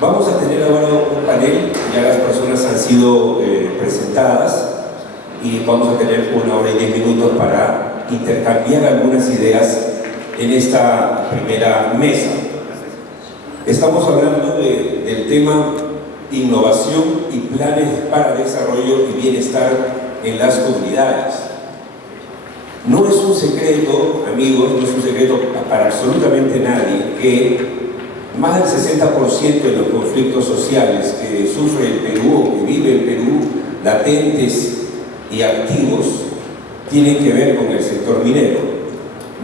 Vamos a tener ahora un panel, ya las personas han sido presentadas y vamos a tener 1 hora y 10 minutos para intercambiar algunas ideas en esta primera mesa. Estamos hablando del tema innovación y planes para desarrollo y bienestar en las comunidades. No es un secreto, amigos, no es un secreto para absolutamente nadie que más del 60% de los conflictos sociales que sufre el Perú o que vive el Perú, latentes y activos, tienen que ver con el sector minero.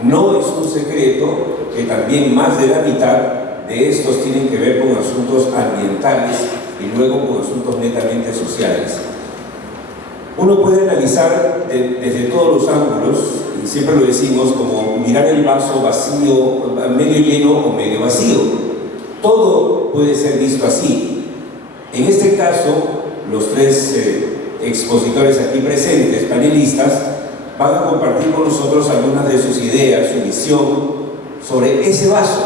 No es un secreto que también más de la mitad de estos tienen que ver con asuntos ambientales y luego con asuntos netamente sociales. Uno puede analizar desde todos los ángulos, y siempre lo decimos, como mirar el vaso vacío, medio lleno o medio vacío. Todo puede ser visto así. En este caso, los 3 expositores aquí presentes, panelistas, van a compartir con nosotros algunas de sus ideas, su visión sobre ese vaso.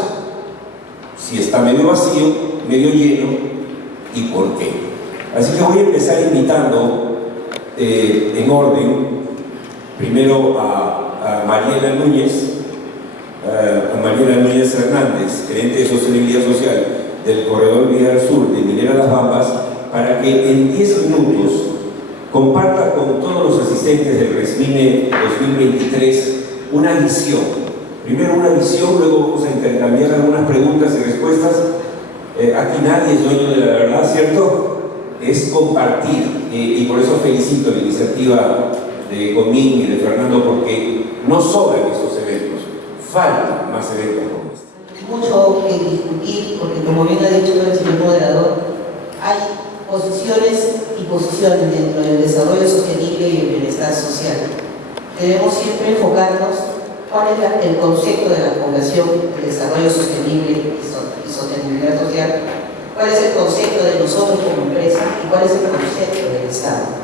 Si está medio vacío, medio lleno y por qué. Así que voy a empezar invitando en orden, primero a Mariela Núñez Hernández, gerente de Sostenibilidad Social del Corredor Vial Sur de Minera Las Bambas, para que en 10 minutos comparta con todos los asistentes del RESMINE 2023 una visión. Primero una visión, luego vamos a intercambiar algunas preguntas y respuestas. Aquí nadie es dueño de la verdad, ¿cierto? Es compartir, y por eso felicito la iniciativa de Comín y de Fernando, porque no sobran estos eventos, faltan más eventos como este. Mucho que discutir, porque como bien ha dicho el señor moderador, hay posiciones y posiciones dentro del desarrollo sostenible y el bienestar social. Debemos siempre enfocarnos cuál es el concepto de la población de desarrollo sostenible y sostenibilidad social, cuál es el concepto de nosotros como empresa y cuál es el concepto del Estado.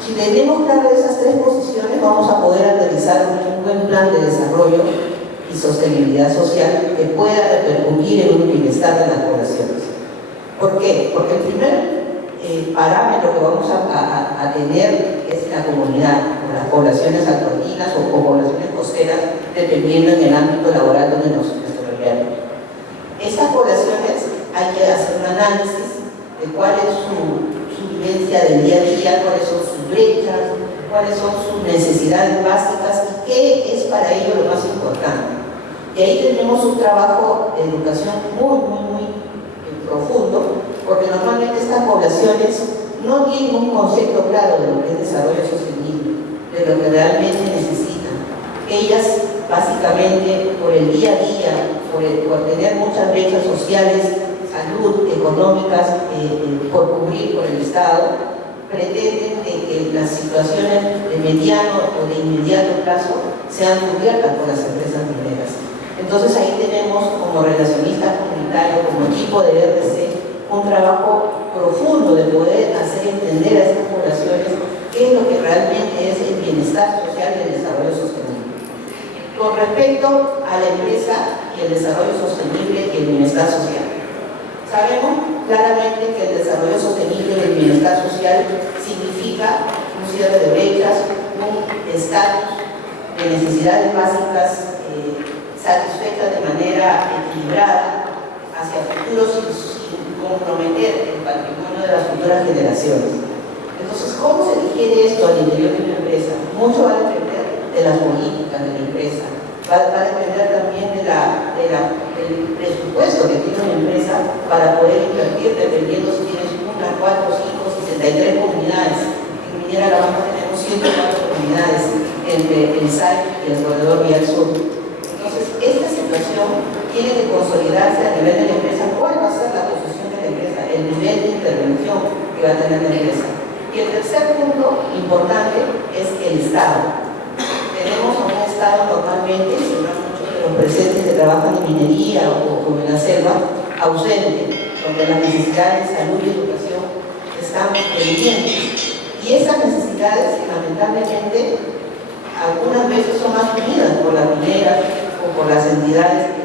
Si tenemos claro esas 3 posiciones, vamos a poder realizar un buen plan de desarrollo y sostenibilidad social que pueda repercutir en un bienestar de las poblaciones. ¿Por qué? Porque el primer parámetro que vamos a tener es la comunidad, o las poblaciones altoandinas o poblaciones costeras, dependiendo en el ámbito laboral donde nos desarrollamos. Estas poblaciones hay que hacer un análisis de cuál es su vivencia del día a día, cuáles son sus brechas, cuáles son sus necesidades básicas y qué es para ellos lo más importante. Y ahí tenemos un trabajo de educación muy profundo, porque normalmente estas poblaciones no tienen un concepto claro de lo que es desarrollo sostenible, de lo que realmente necesitan. Ellas, básicamente, por el día a día, por tener muchas brechas sociales, salud, económicas, por cubrir por el Estado, pretenden que las situaciones de mediano o de inmediato plazo sean cubiertas por las empresas mineras. Entonces ahí tenemos como relacionistas comunitarios, como equipo de RC, un trabajo profundo de poder hacer entender a estas poblaciones qué es lo que realmente es el bienestar social y el desarrollo sostenible. Con respecto a la empresa y el desarrollo sostenible y el bienestar social, sabemos claramente que el desarrollo sostenible y el bienestar social significa un cierre de brechas, un estatus de necesidades básicas satisfechas de manera equilibrada hacia futuros sin comprometer el patrimonio de las futuras generaciones. Entonces, ¿cómo se digiere esto al interior de una empresa? Mucho va a depender de las políticas de la empresa, va a depender también del presupuesto que tiene una empresa para poder invertir, dependiendo si tienes 1, 4, 5, 63 comunidades. En Minera La Bamba tenemos 104 comunidades entre el SAI y el Corredor Vial Sur. Entonces, esta situación tiene que consolidarse a nivel de la empresa. ¿Cuál va a ser la posición de la empresa? El nivel de intervención que va a tener la empresa. Y el tercer punto importante es el Estado. Tenemos un Estado normalmente, si no muchos de los presentes que trabajan en minería o en la selva, ausente, donde las necesidades de salud y educación están pendientes. Y esas necesidades, lamentablemente, algunas veces son asumidas por las mineras o por las entidades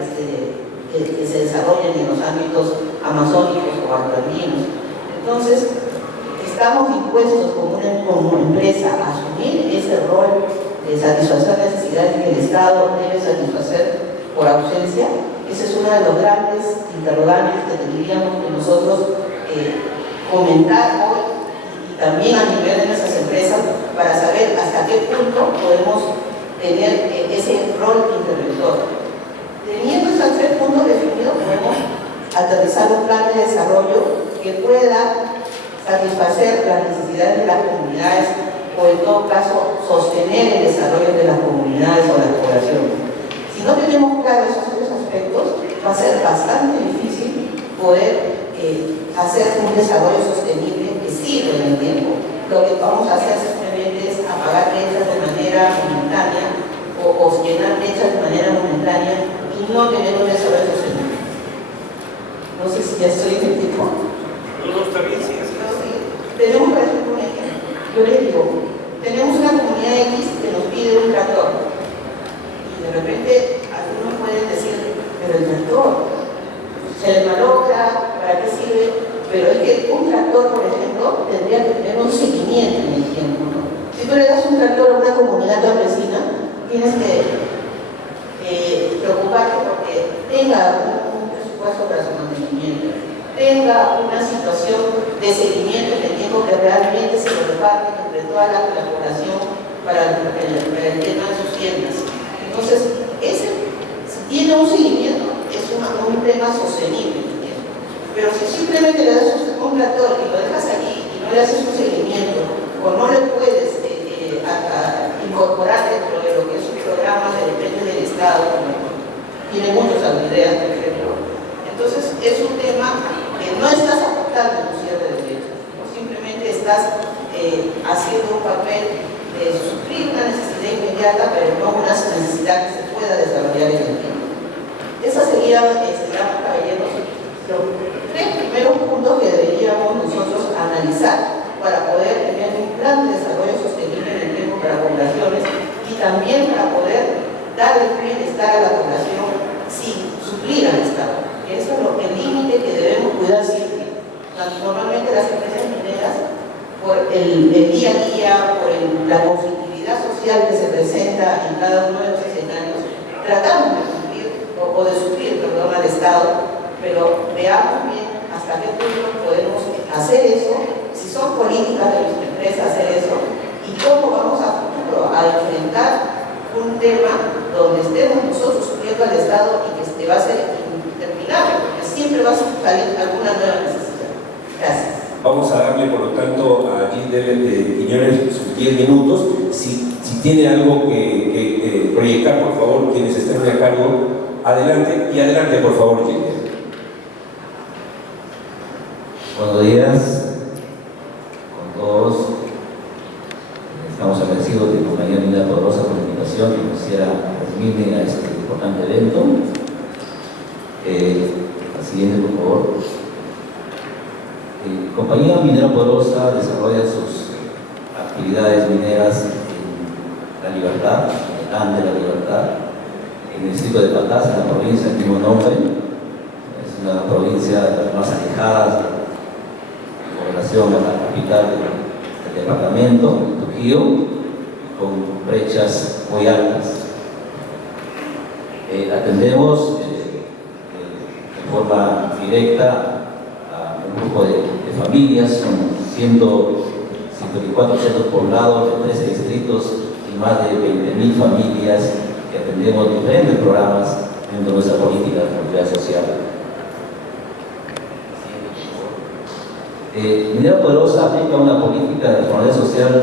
que que se desarrollen en los ámbitos amazónicos o andinos. Entonces, estamos dispuestos como empresa a asumir ese rol de satisfacer necesidades que el Estado debe satisfacer por ausencia. Ese es uno de los grandes interrogantes que tendríamos que nosotros comentar hoy y también a nivel de nuestras empresas para saber hasta qué punto podemos tener ese rol interventor. Teniendo estos 3 puntos definidos, podemos aterrizar un plan de desarrollo que pueda satisfacer las necesidades de las comunidades o en todo caso sostener el desarrollo de las comunidades o la población. Si no tenemos claros esos 3 aspectos, va a ser bastante difícil poder hacer un desarrollo sostenible que sirva en el tiempo. Lo que vamos a hacer simplemente es apagar brechas de manera momentánea o llenar brechas de manera momentánea y no tener un desarrollo sostenible. No sé si ya estoy en el tiempo. No, está bien, sí. Tenemos, por ejemplo, un ejemplo. Yo les digo, tenemos una comunidad X que nos pide un tractor. Y de repente, algunos pueden decir, pero el tractor se le malogra, ¿para qué sirve? Pero es que un tractor, por ejemplo, tendría que tener un seguimiento en el tiempo, ¿no? Si tú le das un tractor a una comunidad campesina, tienes que preocuparte porque tenga un presupuesto para su mantenimiento, tenga una situación de seguimiento en el tiempo que realmente se lo reparten entre toda la población para el tema de sus tiendas. Entonces, si tiene un seguimiento, es un tema sostenible. Pero si simplemente le das un tractor y lo dejas allí y no le haces un seguimiento, o no le puedes incorporar dentro de lo que es un programa que depende del Estado, tiene muchos ideas, por ejemplo. Entonces, es un tema que no estás aportando en un cierre de derechos, no simplemente estás haciendo un papel de suplir una necesidad inmediata, pero no una necesidad que se pueda desarrollar en el tiempo. Esas serían, caballeros, los 3 primeros puntos que deberíamos nosotros analizar para poder tener un plan de desarrollo sostenible en el tiempo para poblaciones y también para poder dar el bienestar a la población sin suplir al Estado. Eso es el límite que debemos cuidar siempre. Normalmente las empresas mineras, por el día a día, por la conflictividad social que se presenta en cada uno de los escenarios, tratamos de cumplir o de suplir, al Estado, pero veamos bien hasta qué punto podemos hacer eso, si son políticas de nuestra empresa hacer eso, y cómo vamos a futuro a enfrentar un tema donde estemos nosotros supliendo al Estado y que va a ser interminable, porque siempre va a salir alguna nueva necesidad. Gracias. Vamos a darle, por lo tanto, a Gilder Quiñones sus 10 minutos. Si tiene algo que proyectar, por favor, quienes estén de cargo, adelante. Y adelante, por favor, Gilder. Buenos días con todos. Estamos agradecidos de compañía Minera Poderosa por la invitación y quisiera resumirme a este importante evento. La siguiente, por favor. Compañía Minera Poderosa desarrolla sus actividades mineras en La Libertad, en el Ande de La Libertad, en el distrito de Patás, en la provincia del mismo nombre. Es una provincia de las más alejadas en relación a la capital del departamento, Trujillo, con brechas muy altas. Atendemos de forma directa un grupo de familias, son 154 centros poblados de 13 distritos y más de 20.000 familias que atendemos diferentes programas dentro de nuestra política de seguridad social. Minera Poderosa aplica una política de responsabilidad social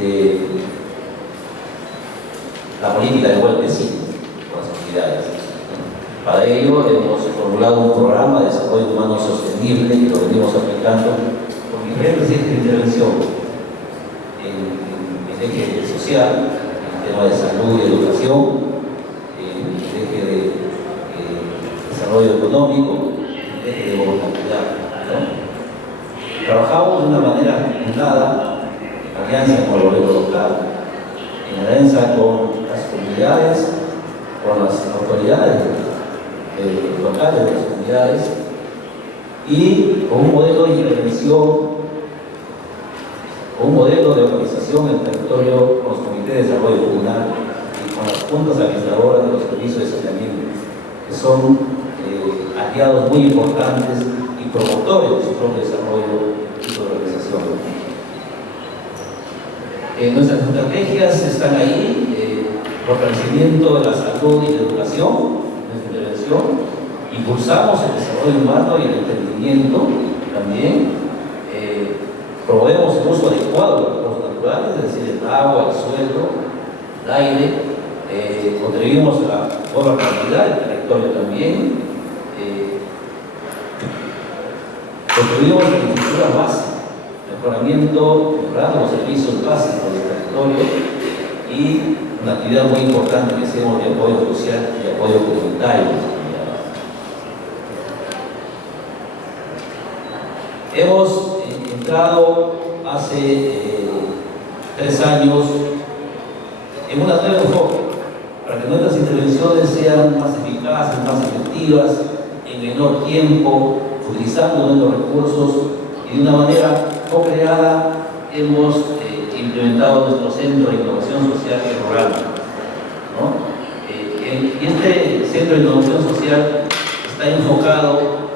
de la política de buen vecino con las actividades. Para ello hemos formulado un programa de desarrollo humano sostenible que lo venimos aplicando con diferentes ejes de intervención en el eje social, en el tema de salud y educación, en el eje de desarrollo económico, en el eje de gobernabilidad, ¿no? Trabajamos de una manera articulada, en alianza con el gobierno local, en alianza con las comunidades, con las autoridades locales de las comunidades y con un modelo de intervención, con un modelo de organización en el territorio con los comités de desarrollo comunal y con las juntas administradoras de los servicios de saneamiento, que son aliados muy importantes y promotores de su propio desarrollo y su organización. Nuestras estrategias están ahí, fortalecimiento de la salud y la educación, nuestra intervención, impulsamos el desarrollo humano y el entendimiento también, promovemos el uso adecuado de los recursos naturales, es decir, el agua, el suelo, el aire, contribuimos a la gobernabilidad del territorio también, contribuimos a la infraestructura básica, mejorando los servicios básicos del territorio y una actividad muy importante que hacemos de apoyo social y apoyo comunitario. Hemos entrado hace 3 años en una nueva enfoque para que nuestras intervenciones sean más eficaces, más efectivas, en menor tiempo, utilizando nuestros recursos y de una manera co-creada hemos implementado nuestro Centro de Innovación Social y Rural, ¿no? Y este Centro de Innovación Social está enfocado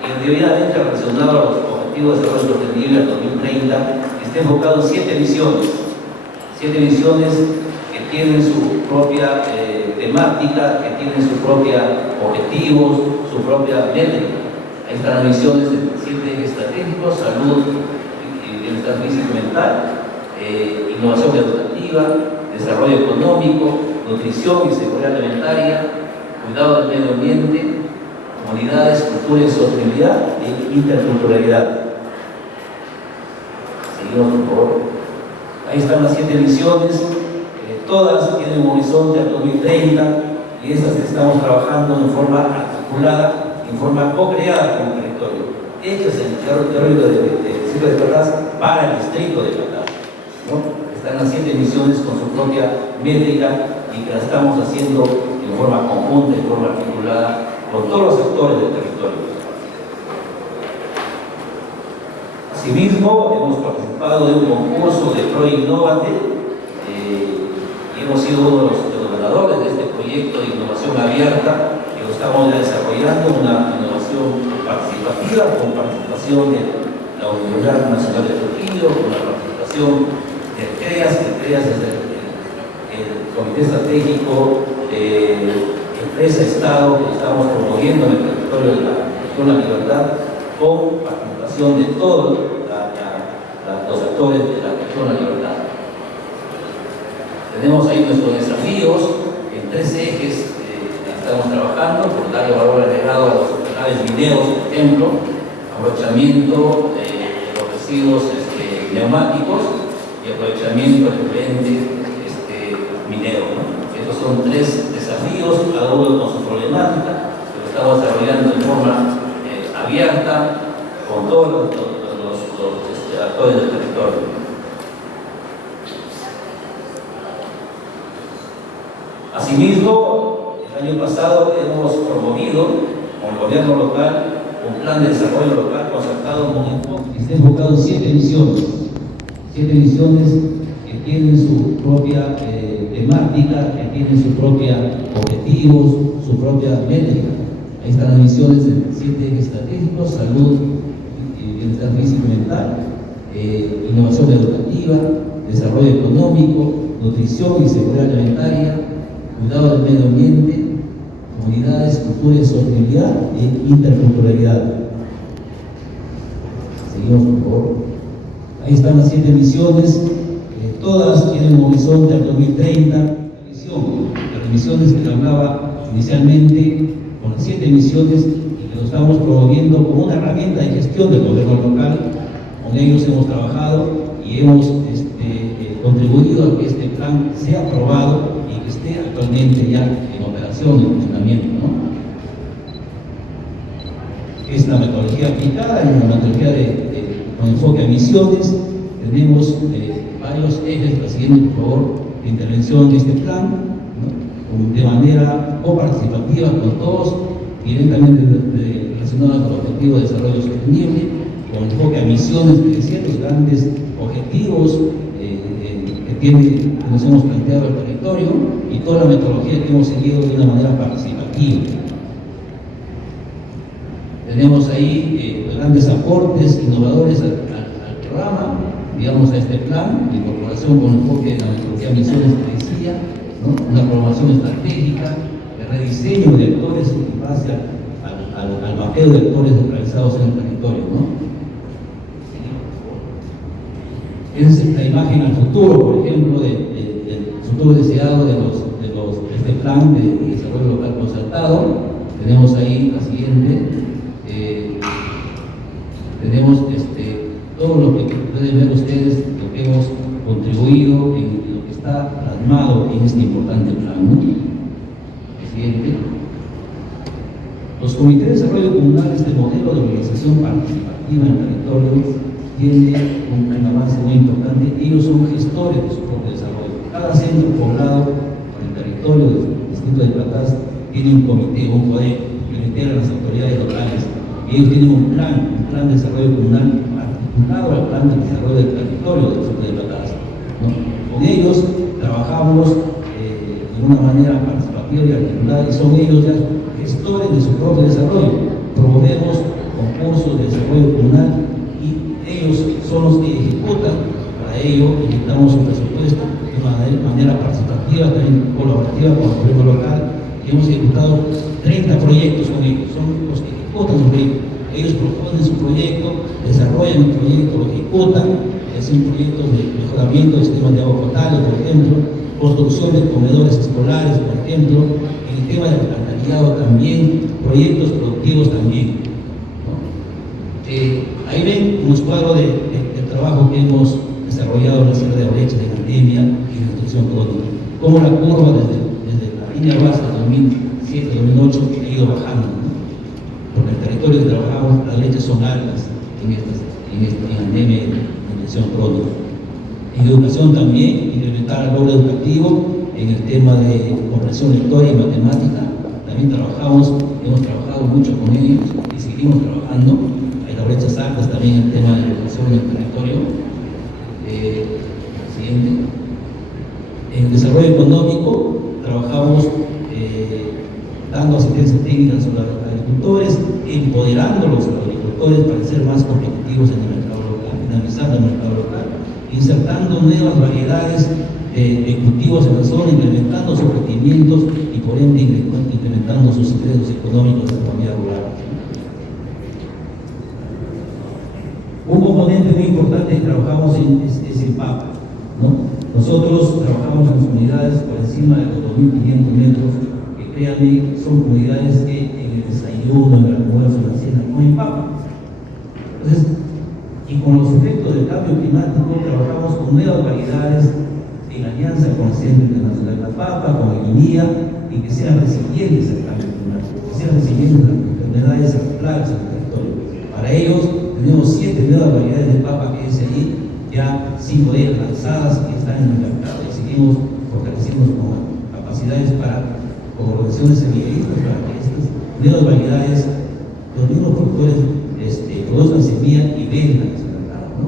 individualmente relacionado a los objetivos de desarrollo sostenible al 2030, está enfocado en 7 misiones, 7 misiones que tienen su propia temática, que tienen sus propios objetivos, su propia métrica. Ahí están las misiones de 7 ejes estratégicos: salud y bienestar físico y mental, innovación educativa, desarrollo económico, nutrición y seguridad alimentaria, cuidado del medio ambiente, comunidades, cultura y sostenibilidad e interculturalidad. Seguimos, por favor. Ahí están las 7 misiones, todas tienen un horizonte al 2030 y estas estamos trabajando en forma articulada, en forma co-creada con el territorio, hechas en el territorio del distrito de Patás para el distrito de Patás, ¿no? Están las 7 misiones con su propia métrica y que la estamos haciendo en forma conjunta, en forma articulada con todos los actores del territorio. Asimismo, hemos participado de un concurso de ProInnovate y hemos sido uno de los ganadores de este proyecto de innovación abierta que lo estamos ya desarrollando, una innovación participativa con participación de la Universidad Nacional de Trujillo, con la participación de CREAS, que CREAS es el Comité Estratégico Empresa-Estado que estamos promoviendo en el territorio de la región La Libertad, con participación de todos los actores de la región La Libertad. Tenemos ahí nuestros desafíos en 3 ejes que estamos trabajando: por darle valor agregado a los canales mineros, por ejemplo, aprovechamiento de los residuos neumáticos y aprovechamiento del excedente minero, ¿no? Estos son 3 desafíos, cada uno con su problemática, que lo estamos desarrollando de forma abierta con todos los actores del territorio. Asimismo, el año pasado hemos promovido con el gobierno local un plan de desarrollo local concertado con enfoque que está enfocado en 7 misiones. 7 misiones que tienen su propia temática, que tienen sus propios objetivos, su propia métrica. Ahí están las misiones de 7 ejes estratégicos: salud y bienestar físico y mental, innovación educativa, desarrollo económico, nutrición y seguridad alimentaria, cuidado del medio ambiente, comunidades, cultura y sostenibilidad e interculturalidad. Seguimos, por favor. Ahí están las 7 misiones, todas tienen un horizonte al 2030. Las misiones que hablaba inicialmente, con las 7 misiones, y que lo estamos promoviendo como una herramienta de gestión del gobierno local. Con ellos hemos trabajado y hemos contribuido a que este plan sea aprobado y que esté actualmente ya en operación, en funcionamiento, ¿no? Es la metodología aplicada, es una metodología con enfoque a misiones. Tenemos varios ejes, la siguiente, por favor, de intervención en este plan, ¿no? De manera coparticipativa con todos, directamente relacionadas con el objetivo de desarrollo sostenible, con enfoque a misiones, que decía, los grandes objetivos que nos hemos planteado al territorio, y toda la metodología que hemos seguido de una manera participativa. Tenemos ahí grandes aportes innovadores al programa, digamos, a este plan de incorporación con enfoque en la metodología misiones que decía, ¿no? Una programación estratégica, el rediseño de actores en base al mapeo de actores realizados en el territorio, ¿no? Es la imagen al futuro, por ejemplo, del futuro deseado de este plan de desarrollo local concertado. Tenemos ahí la siguiente. Tenemos todo lo que pueden ver ustedes, lo que hemos contribuido en lo que está plasmado en este importante plan, ¿no? El siguiente. Los comités de desarrollo comunal, este modelo de organización participativa en el territorio, tiene un avance muy importante. Ellos son gestores de su propio desarrollo. Cada centro poblado en el territorio del distrito de Patás tiene un comité, un poder que integra las autoridades locales. Y ellos tienen un plan de desarrollo comunal articulado al plan de desarrollo del territorio del distrito de Patás, ¿no? Con ellos trabajamos de una manera participativa y articulada, y son ellos ya gestores de su propio desarrollo. Promovemos concursos de desarrollo comunal y ellos son los que ejecutan. Para ello inyectamos un presupuesto de manera participativa, también colaborativa con el gobierno local, y hemos ejecutado 30 proyectos con ellos. Son los que ejecutan su proyecto. Ellos proponen su proyecto, desarrollan el proyecto, lo ejecutan, hacen proyectos de mejoramiento de sistemas de agua potable, por ejemplo, construcción de comedores escolares, por ejemplo, en el tema del alcantarillado también, proyectos productivos también, ¿no? Ahí ven unos cuadros del trabajo que hemos desarrollado en la cierre de brechas de pandemia y de nutrición crónica, cómo la curva desde la línea base de 2007-2008 ha ido bajando, ¿no? Porque el territorio que trabajamos, las brechas son altas en pandemia y nutrición crónica. En educación también, implementar el logro educativo en el tema de comprensión lectora y matemática. También hemos trabajado mucho con ellos y seguimos trabajando. Hay las brechas altas también en el tema de educación en el territorio. Siguiente. En el desarrollo económico trabajamos dando asistencia técnica a los agricultores, empoderando a los agricultores para ser más competitivos en el mercado local, dinamizando el mercado local, insertando nuevas variedades de cultivos en la zona, implementando sus rendimientos y por ende incrementando sus ingresos económicos de la economía rural. Un componente muy importante que trabajamos es el PAP, ¿no? Nosotros trabajamos en comunidades por encima de los 2.500 metros, que créanme, son comunidades que en el desayuno, en el almuerzo, en la cena, comen papa. Entonces, y con los efectos del cambio climático, trabajamos con nuevas variedades en alianza con el Centro Internacional de la Papa, con la guinea, y que sean resilientes al cambio climático, que sean resilientes a las enfermedades, a las plagas del territorio. Para ellos, tenemos 7 nuevas variedades de papa que es ahí, ya 5 de ellas lanzadas que están en el mercado, y seguimos fortaleciendo con capacidades con organizaciones semilleristas para que estas nuevas variedades, los mismos productores produzcan semilla y vendan ese mercado, ¿no?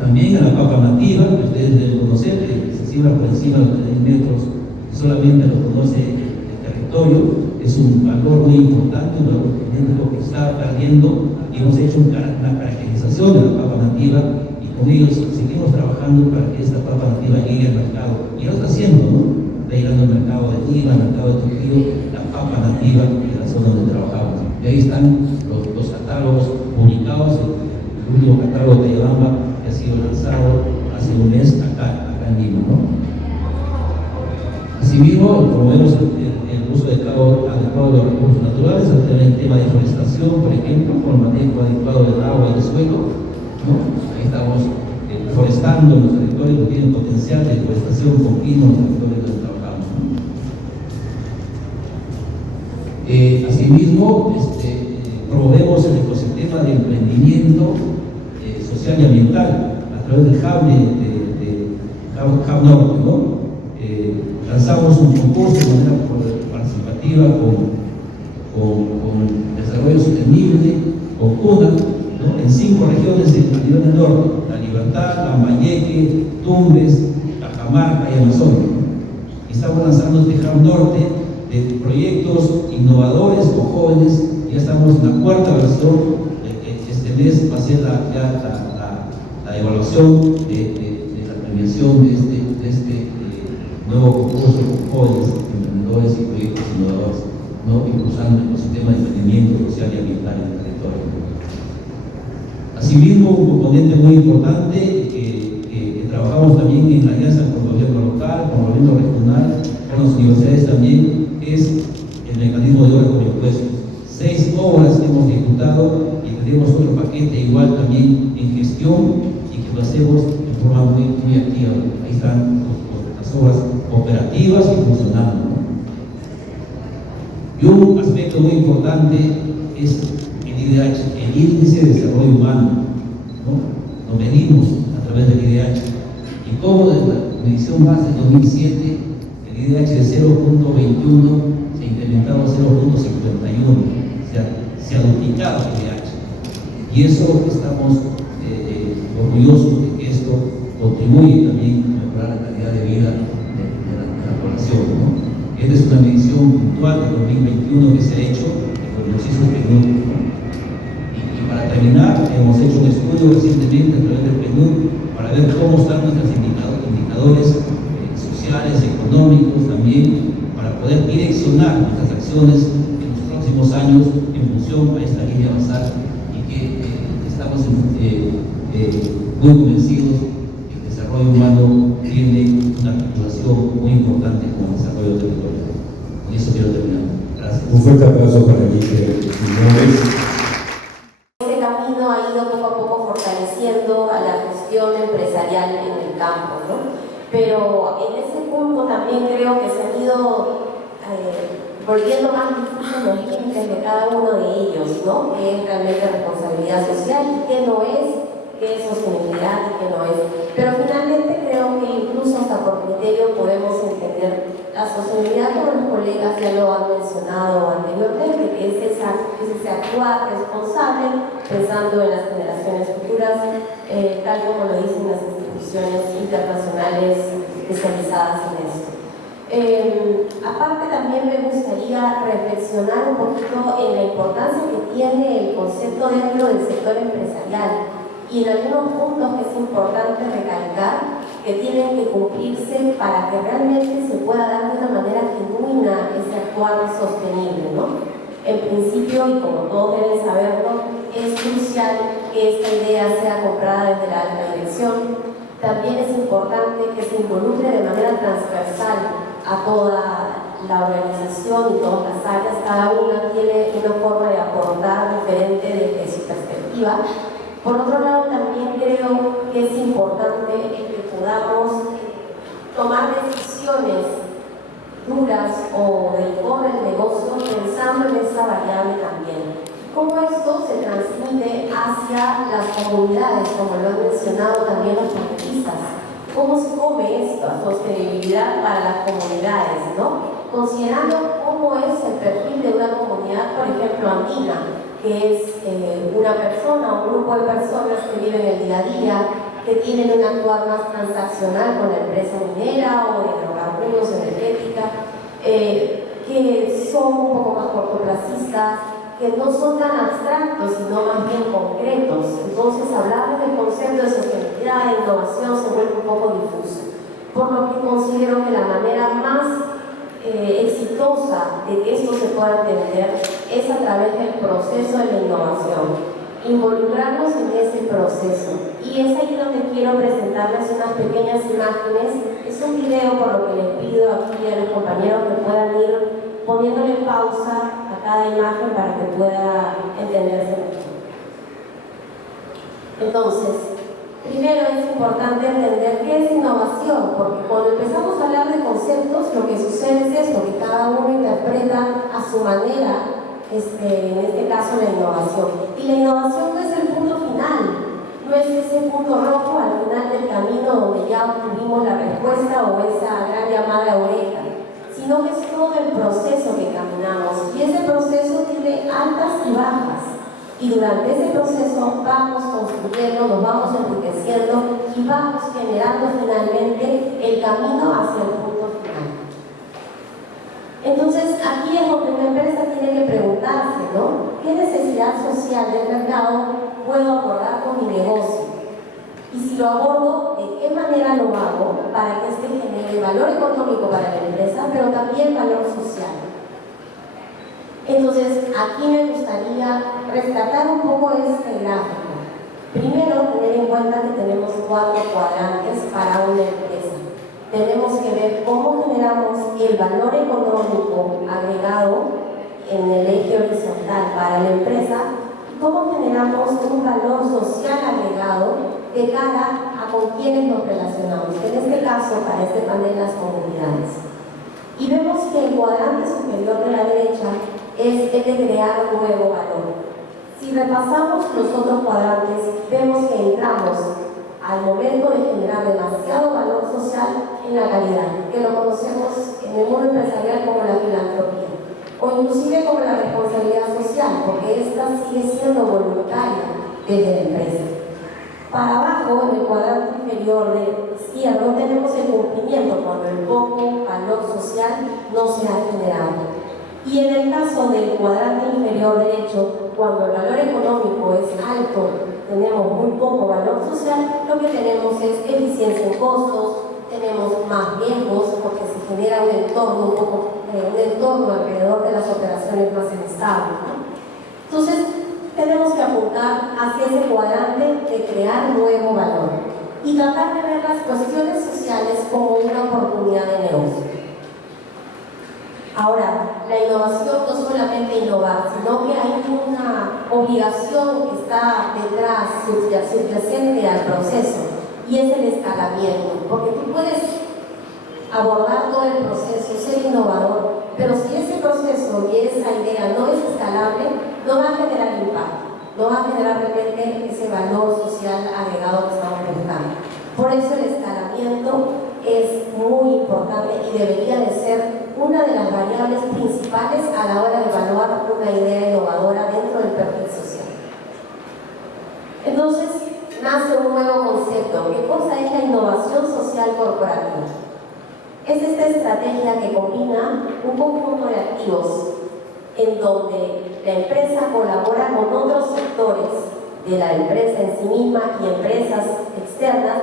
También a la papa nativa, que ustedes deben conocer, que se siembra por encima de los 3.000 metros, que solamente lo conoce el territorio, es un valor muy importante, un valor que está perdiendo, y hemos hecho una caracterización de la papa nativa, y con ellos seguimos trabajando para que esta papa nativa llegue al mercado, y lo está haciendo, ¿no? Está llegando al mercado de Lima, al mercado de Trujillo, la papa nativa de la zona donde trabajamos. Y ahí están los catálogos publicados, el último catálogo de Yabamba que ha sido lanzado hace un mes acá en Lima, ¿no? Asimismo, promovemos el uso adecuado de los recursos naturales, en el tema de deforestación, por ejemplo, con el manejo adecuado del agua y del suelo, ¿no? Ahí estamos forestando los territorios que tienen potencial de deforestación continua en los territorios donde trabajamos, ¿no? Asimismo, promovemos el ecosistema de emprendimiento social y ambiental a través del Hub Norte, ¿no? Lanzamos un concurso de manera participativa con con desarrollo sostenible, con CUNA, ¿no? En 5 regiones en el nivel del norte: La Libertad, Lambayeque, Tumbes, Cajamarca y Amazonas. Y estamos lanzando este hub norte de proyectos innovadores con jóvenes. Ya estamos en la 4ª versión. Este mes va a ser la evaluación de la premiación de este nuevo concurso con jóvenes emprendedores y proyectos innovadores, ¿no? Impulsando el ecosistema de emprendimiento social y ambiental en el territorio. Asimismo, un componente muy importante que trabajamos también en alianza con el gobierno local, con el gobierno regional, con las universidades también, es el mecanismo de obras por impuestos. 6 obras que hemos ejecutado y tenemos otro paquete igual también en gestión y que lo hacemos de forma muy activa. Ahí están las obras operativas y funcionando, ¿no? Y un aspecto muy importante es el IDH, el Índice de Desarrollo Humano, ¿no? Lo medimos a través del IDH. Y como desde la medición base de 2007, el IDH de 0.21 se ha incrementado a 0.51. Se ha duplicado el IDH. Y eso estamos orgullosos de que esto contribuye también a mejorar la calidad de vida de la población, ¿no? Esta es una medición puntual de 2021 que se ha hecho con los CISO PNUD, ¿no? Y para terminar, hemos hecho un estudio recientemente a través del PNUD para ver cómo están nuestros indicadores sociales, económicos también, para poder direccionar nuestras acciones en los próximos años en función a esta línea basal, y que estamos muy convencidos que el desarrollo humano tiene una articulación muy importante con el desarrollo territorial. Con eso quiero terminar. Gracias. Un fuerte aplauso para Iker Quiñones. Este camino ha ido poco a poco fortaleciendo a la gestión empresarial en el campo, ¿no? Pero en ese punto también creo que se han ido volviendo más difíciles los límites de cada uno de ellos, ¿no? ¿Qué es realmente responsabilidad social y qué no es? ¿Qué es sostenibilidad y qué no es? Pero finalmente creo que incluso hasta por criterio podemos entender la sostenibilidad, como los colegas ya lo han mencionado anteriormente, que es ese actuar responsable pensando en las generaciones futuras, tal como lo dicen las instituciones internacionales especializadas en esto. Aparte también me gustaría reflexionar un poquito en la importancia que tiene el concepto dentro del sector empresarial y en algunos puntos que es importante recalcar que tienen que cumplirse para que realmente se pueda dar de una manera genuina ese actuar sostenible, ¿no? En principio, y como todos deben saberlo, es crucial que esta idea sea comprada desde la alta dirección. También es importante que se involucre de manera transversal a toda la organización y todas las áreas. Cada una tiene una forma de aportar diferente desde su perspectiva. Por otro lado, también creo que es importante que podamos tomar decisiones duras o del core del negocio pensando en esa variable también. Cómo esto se transmite hacia las comunidades, como lo han mencionado también los panelistas. ¿Cómo se come esta sostenibilidad para las comunidades, ¿no? Considerando cómo es el perfil de una comunidad, por ejemplo, andina, que es una persona o un grupo de personas que viven el día a día, que tienen un actuar más transaccional con la empresa minera o de hidrocarburos, energética, que son un poco más cortoplacistas, que no son tan abstractos, sino más bien concretos. Entonces, hablar del concepto de sostenibilidad e innovación se vuelve un poco difuso. Por lo que considero que la manera más exitosa de que esto se pueda entender es a través del proceso de la innovación, involucrarnos en ese proceso. Y es ahí donde quiero presentarles unas pequeñas imágenes. Es un video, por lo que les pido aquí a los compañeros que puedan ir poniéndole pausa a cada imagen para que pueda entenderse mejor. Entonces, primero es importante entender qué es innovación, porque cuando empezamos a hablar de conceptos, lo que sucede es esto, que cada uno interpreta a su manera, en este caso, la innovación. Y la innovación no es el punto final, no es ese punto rojo al final del camino donde ya obtuvimos la respuesta o esa gran llamada eureka, sino que es todo el proceso que caminamos. Y ese proceso altas y bajas. Y durante ese proceso vamos construyendo, nos vamos enriqueciendo y vamos generando finalmente el camino hacia el punto final. Entonces, aquí es donde una empresa tiene que preguntarse, ¿no? ¿Qué necesidad social del mercado puedo abordar con mi negocio? Y si lo abordo, ¿de qué manera lo hago para que este genere valor económico para la empresa, pero también valor social? Entonces, aquí me gustaría rescatar un poco este gráfico. Primero, tener en cuenta que tenemos 4 cuadrantes para una empresa. Tenemos que ver cómo generamos el valor económico agregado en el eje horizontal para la empresa y cómo generamos un valor social agregado de cara a con quienes nos relacionamos, en este caso para este panel las comunidades. Y vemos que el cuadrante superior de la derecha es el de crear nuevo valor. Si repasamos los otros cuadrantes, vemos que entramos al momento de generar demasiado valor social en la calidad, que lo conocemos en el mundo empresarial como la filantropía, o inclusive como la responsabilidad social, porque esta sigue siendo voluntaria desde la empresa. Para abajo, en el cuadrante inferior de izquierdo, tenemos el cumplimiento, cuando el poco valor social no se ha generado. Y en el caso del cuadrante inferior derecho, cuando el valor económico es alto, tenemos muy poco valor social, lo que tenemos es eficiencia en costos, tenemos más riesgos porque se genera un entorno alrededor de las operaciones más inestables, ¿no? Entonces, tenemos que apuntar hacia ese cuadrante de crear nuevo valor y tratar de ver las cuestiones sociales como una oportunidad de negocio. Ahora, la innovación no es solamente innovar, sino que hay una obligación que está detrás, subyacente al proceso, y es el escalamiento, porque tú puedes abordar todo el proceso, ser innovador, pero si ese proceso y esa idea no es escalable, no va a generar impacto, no va a generar realmente ese valor social agregado que estamos buscando. Por eso el escalamiento es muy importante y debería de ser una de las variables principales a la hora de evaluar una idea innovadora dentro del perfil social. Entonces, nace un nuevo concepto. ¿Qué cosa es la innovación social corporativa? Es esta estrategia que combina un conjunto de activos en donde la empresa colabora con otros sectores de la empresa en sí misma y empresas externas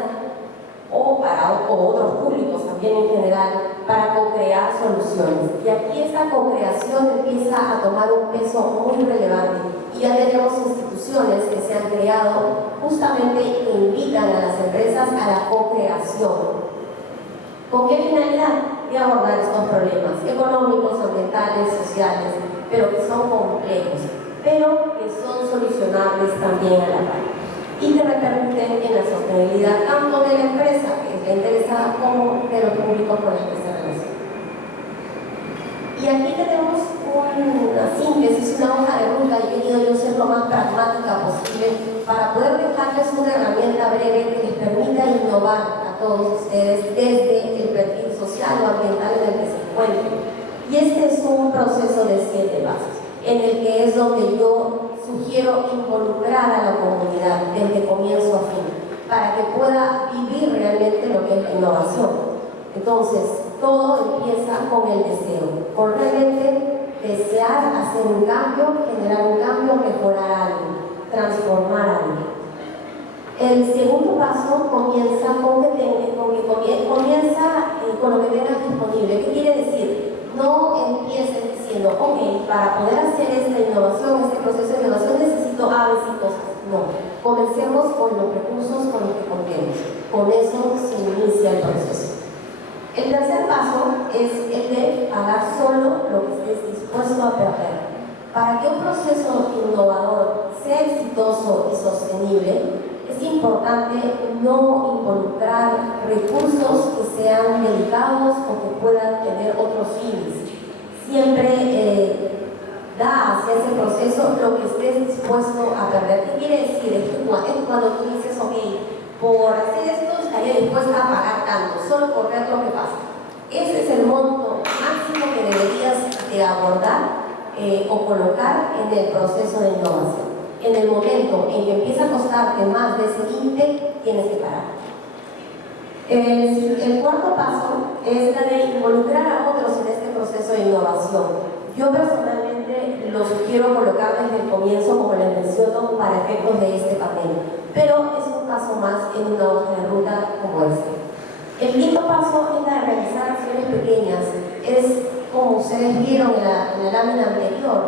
o otros públicos también en general, para co-crear soluciones. Y aquí esta co-creación empieza a tomar un peso muy relevante. Y ya tenemos instituciones que se han creado justamente que invitan a las empresas a la co-creación. ¿Con qué finalidad? De abordar estos problemas económicos, ambientales, sociales, pero que son complejos, pero que son solucionables también a la par, y que repercuten en la sostenibilidad tanto de la empresa, que es la interesada, como de lo público con el que se relaciona. Y aquí tenemos una síntesis, una hoja de ruta, y he querido yo ser lo más pragmática posible para poder dejarles una herramienta breve que les permita innovar a todos ustedes desde el perfil social o ambiental en el que se encuentren. Y este es un proceso de 7 pasos, en el que es donde yo sugiero involucrar a la comunidad desde comienzo a fin, para que pueda vivir realmente lo que es la innovación. Entonces, todo empieza con el deseo, con realmente desear hacer un cambio, generar un cambio, mejorar algo, transformar algo. El segundo paso comienza con lo que tengas disponible. ¿Qué quiere decir? No empieces diciendo, ok, para poder hacer esta innovación, este proceso de innovación necesito A, B y cosas. No, comencemos con los recursos con los que contemos. Con eso se inicia el proceso. El tercer paso es el de pagar solo lo que estés dispuesto a perder. Para que un proceso innovador sea exitoso y sostenible, es importante no involucrar recursos que sean delicados o que puedan tener otros fines. Siempre da hacia ese proceso lo que estés dispuesto a perder. ¿Qué quiere decir? Es cuando tú dices, ok, por hacer esto estaría dispuesta a pagar tanto, solo por ver lo que pasa. Ese es el monto máximo que deberías de abordar o colocar en el proceso de innovación. En el momento en que empieza a costarte más de ese límite, tienes que parar. El cuarto paso es la de involucrar a otros en este proceso de innovación. Yo personalmente lo sugiero colocar desde el comienzo, como les menciono, para efectos de este papel, pero es un paso más en una hoja de ruta como este. El quinto paso es la de realizar acciones pequeñas. Es, como ustedes vieron en la lámina anterior,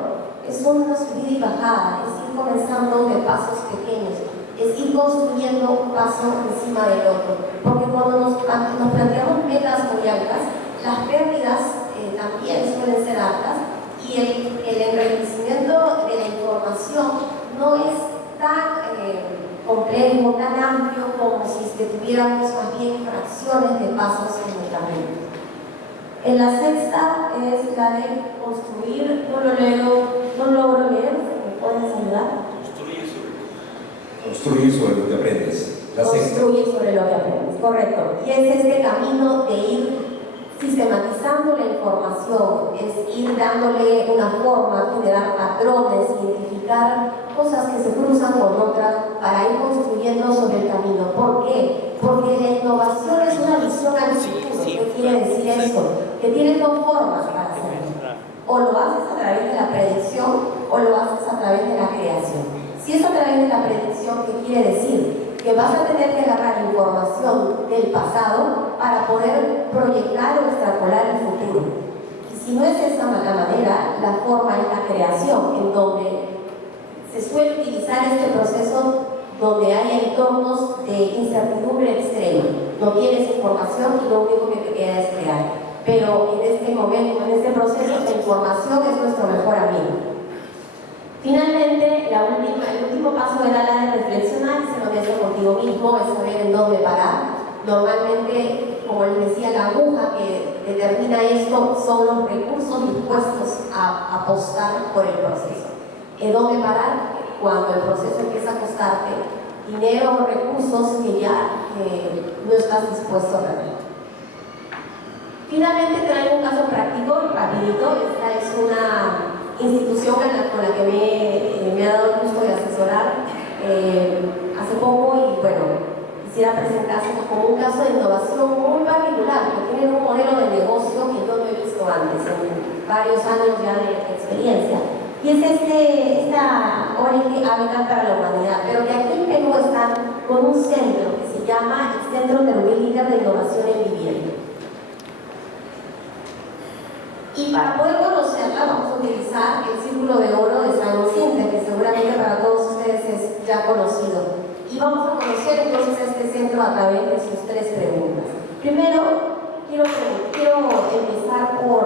es una subida y bajada, es ir comenzando de pasos pequeños, es ir construyendo un paso encima del otro, porque cuando nos planteamos metas muy altas, las pérdidas también suelen ser altas, y el enriquecimiento de la información no es tan complejo, tan amplio como si tuviéramos más bien fracciones de pasos en el camino. En la sexta es la de construir, no logro leer, ¿me puedes ayudar? Construye sobre lo que aprendes. La sexta. Construye sobre lo que aprendes, correcto. Y es este camino de ir sistematizando la información, es ir dándole una forma, generar patrones, identificar cosas que se cruzan con otras para ir construyendo sobre el camino. ¿Por qué? Porque la innovación es una visión al futuro. ¿Qué quiere decir eso? Que tienes dos formas para hacerlo. O lo haces a través de la predicción o lo haces a través de la creación. Si es a través de la predicción, ¿qué quiere decir? Que vas a tener que agarrar información del pasado para poder proyectar o extrapolar el futuro. Y si no es esa la manera, la forma es la creación, en donde se suele utilizar este proceso donde hay entornos de incertidumbre extrema. No tienes información y lo único que te queda es crear. Pero en este momento, en este proceso, la información es nuestro mejor amigo. Finalmente, el último paso era la de reflexionar y ser honesto contigo mismo, es saber en dónde parar. Normalmente, como les decía, la aguja que determina esto son los recursos dispuestos a apostar por el proceso. ¿En dónde parar? Cuando el proceso empieza a costarte dinero o recursos que ya no estás dispuesto a perder. Finalmente, traigo un caso práctico, rapidito. Esta es una institución con la que me ha dado el gusto de asesorar hace poco, y bueno, quisiera presentarse como un caso de innovación muy particular, porque tienen un modelo de negocio que yo no he visto antes, en varios años ya de experiencia, y es esta ONG Hábitat para la Humanidad, pero que aquí en Perú están con un centro que se llama el Centro Termilítica de Innovación en Vivienda. Y para poder conocerla vamos a utilizar el Círculo de Oro de Simon Sinek, que seguramente para todos ustedes es ya conocido. Y vamos a conocer entonces este centro a través de sus tres preguntas. Primero, quiero empezar por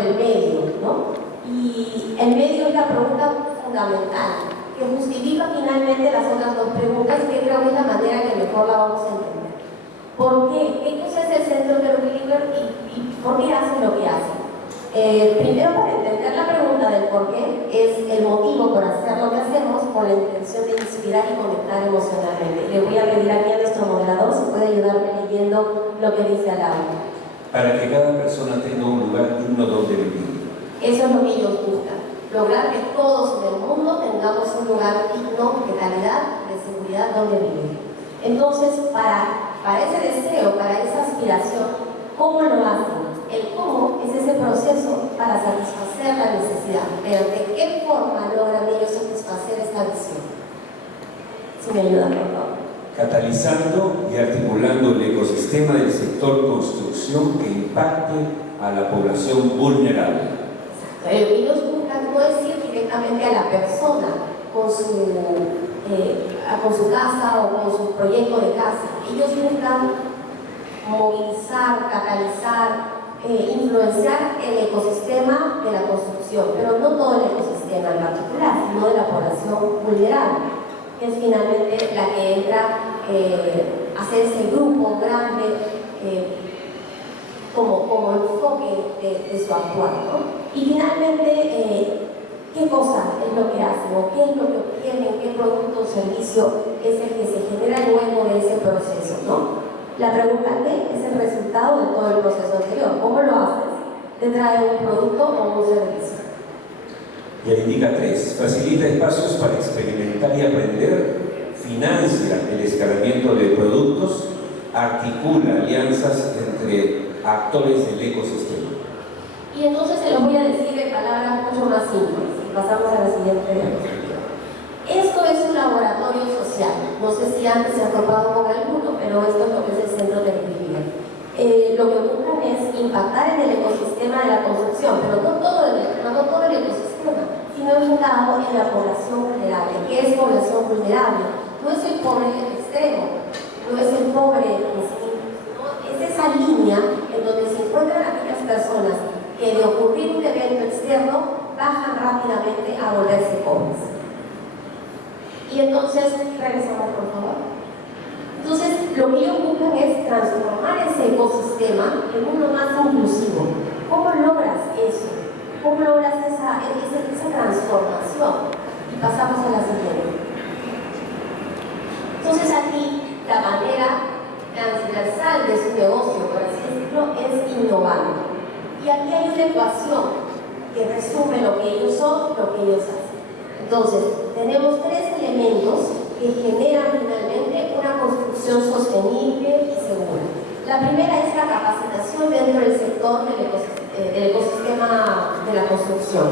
el medio, ¿no? Y el medio es la pregunta fundamental, que justifica finalmente las otras dos preguntas, y que creo que es la manera que mejor la vamos a entender. ¿Por qué? ¿Qué cosa es el Centro Termilítica y por qué hacen lo que hacen? Primero, para entender la pregunta del por qué, es el motivo por hacer lo que hacemos con la intención de inspirar y conectar emocionalmente. Le voy a pedir aquí a nuestro moderador si puede ayudarme leyendo lo que dice al lado. Para que cada persona tenga un lugar digno donde vivir. Eso es lo que ellos buscan. Lograr que todos en el mundo tengamos un lugar digno, de calidad, de seguridad donde vivir. Entonces, para ese deseo, para esa aspiración, ¿cómo lo hacen? El cómo es ese proceso para satisfacer la necesidad. Pero ¿de qué forma logran ellos satisfacer esta visión? Si me ayudan, por favor. Catalizando y articulando el ecosistema del sector construcción que impacte a la población vulnerable. Exacto. Ellos buscan no decir directamente a la persona con su casa o con su proyecto de casa. Ellos buscan movilizar, catalizar, influenciar el ecosistema de la construcción, pero no todo el ecosistema en particular, sino de la población vulnerable, que es finalmente la que entra a hacer ese grupo grande como enfoque de su actuar, ¿no? Y finalmente, ¿qué cosa es lo que hacen o qué es lo que obtienen, qué producto o servicio es el que se genera luego de ese proceso, ¿no? La pregunta ¿qué? Es el resultado de todo el proceso anterior. ¿Cómo lo haces? ¿Te trae un producto o un servicio? Y el indica 3, facilita espacios para experimentar y aprender, financia el escalamiento de productos, articula alianzas entre actores del ecosistema. Y entonces se los voy a decir en palabras mucho más simples. Pasamos a la siguiente diapositiva. Esto es un laboratorio social. No sé si antes se ha topado con alguno, pero esto es lo que es el centro de Vivienda. Lo que buscan es impactar en el ecosistema de la construcción, pero no todo el ecosistema, sino enfocado en la población vulnerable. ¿Qué es población vulnerable? No es el pobre extremo, no es el pobre en sí, ¿no? Es esa línea en donde se encuentran aquellas personas que de ocurrir un evento externo bajan rápidamente a volverse pobres. Y entonces, regresamos por favor. Entonces, lo que ellos buscan es transformar ese ecosistema en uno más inclusivo. ¿Cómo logras eso? ¿Cómo logras esa transformación? Y pasamos a la siguiente. Entonces, aquí, la manera transversal de su negocio, por así decirlo, es innovando. Y aquí hay una ecuación que resume lo que ellos son, lo que ellos hacen. Entonces, tenemos 3 elementos que generan finalmente una construcción sostenible y segura. La primera es la capacitación dentro del sector del ecosistema de la construcción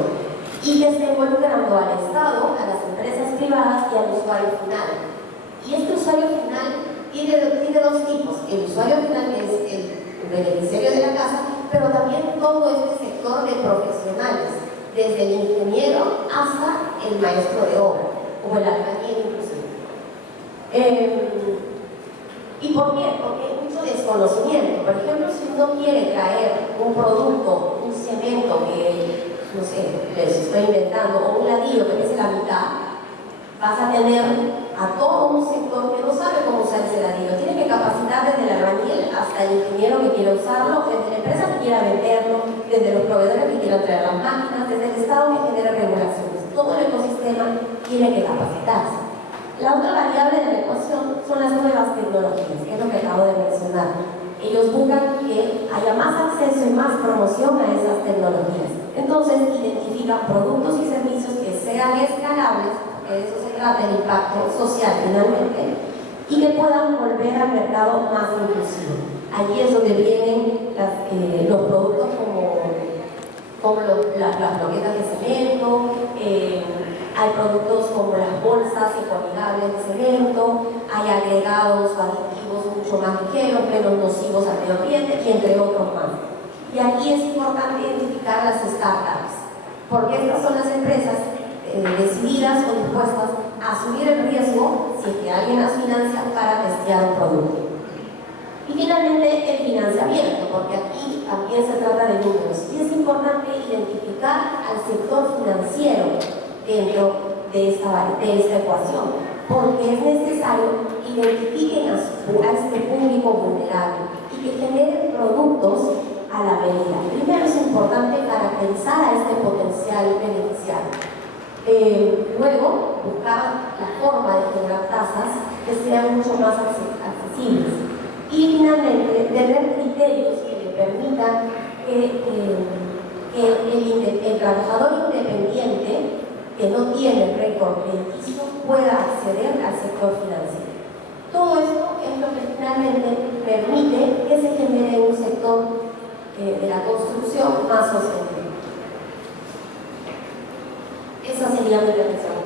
y que está involucrando al Estado, a las empresas privadas y al usuario final. Y este usuario final tiene 2 tipos. El usuario final es el beneficiario de la casa, pero también todo este sector de profesionales, desde el ingeniero hasta el maestro de obra, o el albañil inclusive. ¿Y por qué? Porque hay mucho desconocimiento. Por ejemplo, si uno quiere traer un producto, un cemento que, no sé, les estoy inventando, o un ladrillo que pese la mitad, vas a tener a todo un sector que no sabe cómo usar ese ladrillo. Tiene que capacitar desde el albañil hasta el ingeniero que quiere usarlo, desde la empresa que quiera venderlo, desde los proveedores que quieran traer las máquinas, desde el Estado que genera regulaciones. Todo el ecosistema tiene que capacitarse. La otra variable de la ecuación son las nuevas tecnologías, que es lo que acabo de mencionar. Ellos buscan que haya más acceso y más promoción a esas tecnologías. Entonces, identifican productos y servicios que sean escalables, porque de eso se trata el impacto social finalmente, y que puedan volver al mercado más inclusivo. Allí es donde vienen los productos como las bloquetas de cemento, hay productos como las bolsas ecoamigables de cemento, hay agregados o aditivos mucho más ligeros, menos nocivos al medio ambiente, y entre otros más. Y aquí es importante identificar las startups, porque estas son las empresas decididas o dispuestas a asumir el riesgo si es que alguien las financia para testear un producto. Y finalmente el financiamiento, porque aquí también se trata de números. Y es importante identificar al sector financiero dentro de esta ecuación, porque es necesario que identifiquen a este público vulnerable y que generen productos a la medida. Primero es importante caracterizar a este potencial beneficiario. Luego, buscar la forma de generar tasas que sean mucho más accesibles. Y finalmente, tener criterios que le permitan que el trabajador independiente que no tiene récord crediticio pueda acceder al sector financiero. Todo esto es lo que finalmente permite que se genere un sector de la construcción más sostenible. Esa sería mi reflexión.